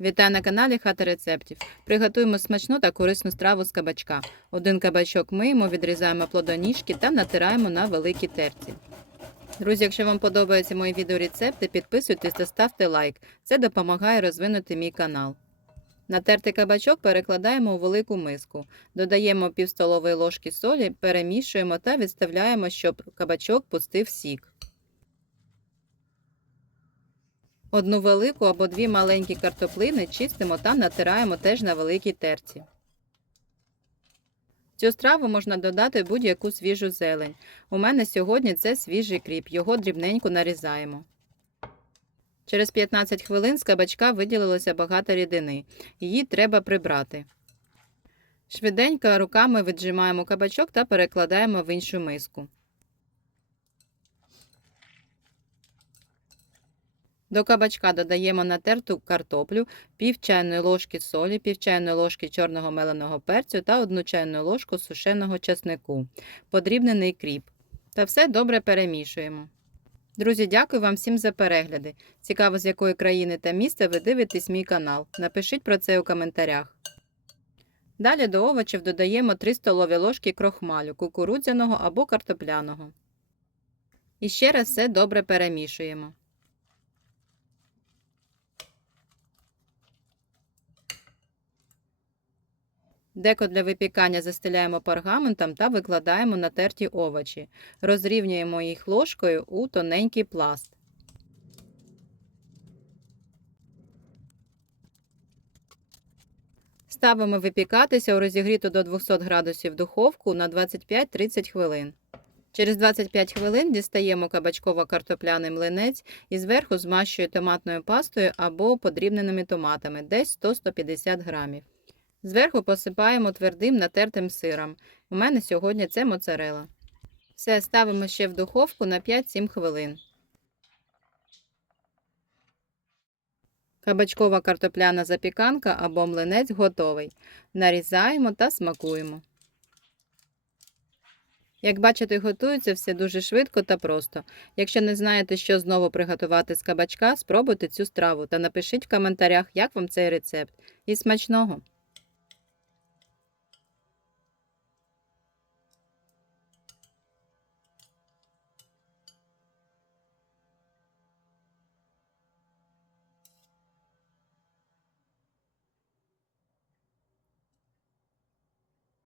Вітаю на каналі Хата рецептів. Приготуємо смачну та корисну страву з кабачка. Один кабачок миємо, відрізаємо плодоніжки та натираємо на великій терці. Друзі, якщо вам подобаються мої відеорецепти, підписуйтесь та ставте лайк. Це допомагає розвинути мій канал. Натертий кабачок перекладаємо у велику миску. Додаємо пів столової ложки солі, перемішуємо та відставляємо, щоб кабачок пустив сік. Одну велику або дві маленькі картоплини чистимо та натираємо теж на великій терці. Цю страву можна додати будь-яку свіжу зелень. У мене сьогодні це свіжий кріп, його дрібненько нарізаємо. Через 15 хвилин з кабачка виділилося багато рідини. Її треба прибрати. Швиденько руками віджимаємо кабачок та перекладаємо в іншу миску. До кабачка додаємо натерту картоплю, пів чайної ложки солі, пів чайної ложки чорного меленого перцю та одну чайну ложку сушеного чеснику, подрібнений кріп. Та все добре перемішуємо. Друзі, дякую вам всім за перегляди. Цікаво, з якої країни та міста ви дивитесь мій канал. Напишіть про це у коментарях. Далі до овочів додаємо 3 столові ложки крохмалю, кукурудзяного або картопляного. І ще раз все добре перемішуємо. Деко для випікання застеляємо пергаментом та викладаємо на терті овочі. Розрівнюємо їх ложкою у тоненький пласт. Ставимо випікатися у розігріту до 200 градусів духовку на 25-30 хвилин. Через 25 хвилин дістаємо кабачково-картопляний млинець і зверху змащую томатною пастою або подрібненими томатами, десь 100-150 грамів. Зверху посипаємо твердим натертим сиром. У мене сьогодні це моцарела. Все ставимо ще в духовку на 5-7 хвилин. Кабачкова картопляна запіканка або млинець готовий. Нарізаємо та смакуємо. Як бачите, готується все дуже швидко та просто. Якщо не знаєте, що знову приготувати з кабачка, спробуйте цю страву та напишіть в коментарях, як вам цей рецепт. І смачного!